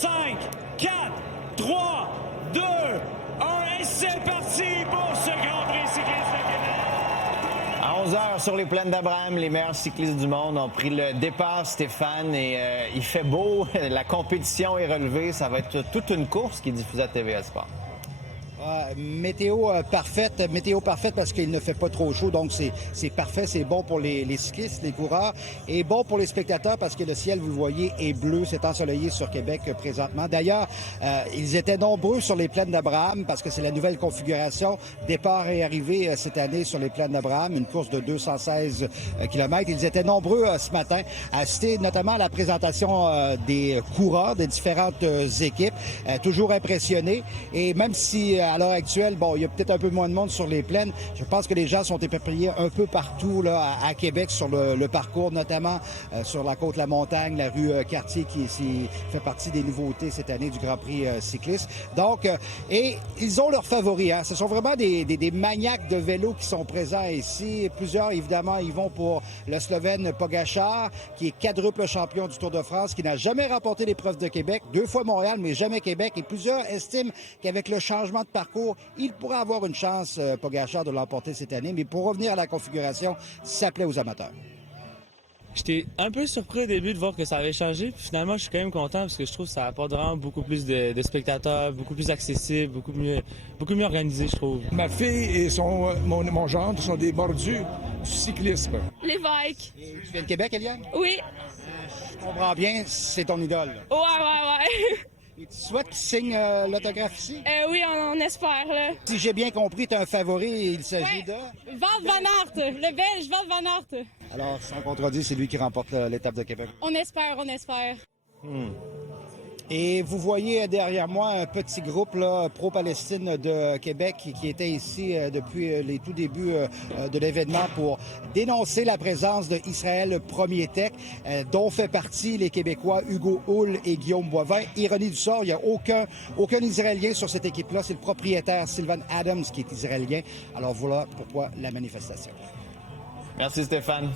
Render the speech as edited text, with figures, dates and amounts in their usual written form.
5, 4, 3, 2, 1 et c'est parti pour ce Grand Prix cycliste de Québec. À 11h sur les plaines d'Abraham, les meilleurs cyclistes du monde ont pris le départ, Stéphane, et il fait beau, la compétition est relevée, ça va être toute une course qui est diffusée à TVA Sport. Météo parfaite parce qu'il ne fait pas trop chaud, donc c'est parfait, c'est bon pour les cyclistes, les coureurs, et bon pour les spectateurs parce que le ciel, vous le voyez, est bleu, c'est ensoleillé sur Québec présentement. D'ailleurs, ils étaient nombreux sur les plaines d'Abraham parce que c'est la nouvelle configuration, départ et arrivée cette année sur les plaines d'Abraham, une course de 216 km. Ils étaient nombreux ce matin à assister notamment à la présentation des coureurs des différentes équipes, toujours impressionnés, et même si à l'heure actuelle, bon, il y a peut-être un peu moins de monde sur les plaines. Je pense que les gens sont éparpillés un peu partout là, à Québec sur le parcours, notamment sur la Côte-la-Montagne, la rue Cartier qui fait partie des nouveautés cette année du Grand Prix cycliste. Donc, et ils ont leurs favoris. Hein. Ce sont vraiment des maniaques de vélo qui sont présents ici. Plusieurs, évidemment, ils vont pour le Slovène Pogačar, qui est quadruple champion du Tour de France, qui n'a jamais remporté l'épreuve de Québec, 2 fois Montréal, mais jamais Québec. Et plusieurs estiment qu'avec le changement de parcours, il pourrait avoir une chance, Pogačar, de l'emporter cette année. Mais pour revenir à la configuration, ça plaît aux amateurs. J'étais un peu surpris au début de voir que ça avait changé. Puis finalement, je suis quand même content parce que je trouve que ça apporte vraiment beaucoup plus de spectateurs, beaucoup plus accessible, beaucoup mieux organisé, je trouve. Ma fille et mon gendre sont des mordus du cyclisme. Les Vikes. Tu viens de Québec, Eliane? Oui. Je comprends bien, c'est ton idole. Ouais. Et tu souhaites qu'il signe l'autographe ici? Oui, on espère, là. Si j'ai bien compris, tu as un favori, il s'agit de... Wout van Aert, le Belge Wout van Aert. Alors, sans contredire, c'est lui qui remporte l'étape de Québec. On espère. Et vous voyez derrière moi un petit groupe là, pro-Palestine de Québec qui était ici depuis les tout débuts de l'événement pour dénoncer la présence d'Israël Premier Tech, dont fait partie les Québécois Hugo Hull et Guillaume Boivin. Ironie du sort, il n'y a aucun Israélien sur cette équipe-là. C'est le propriétaire Sylvan Adams qui est israélien. Alors voilà pourquoi la manifestation. Merci Stéphane.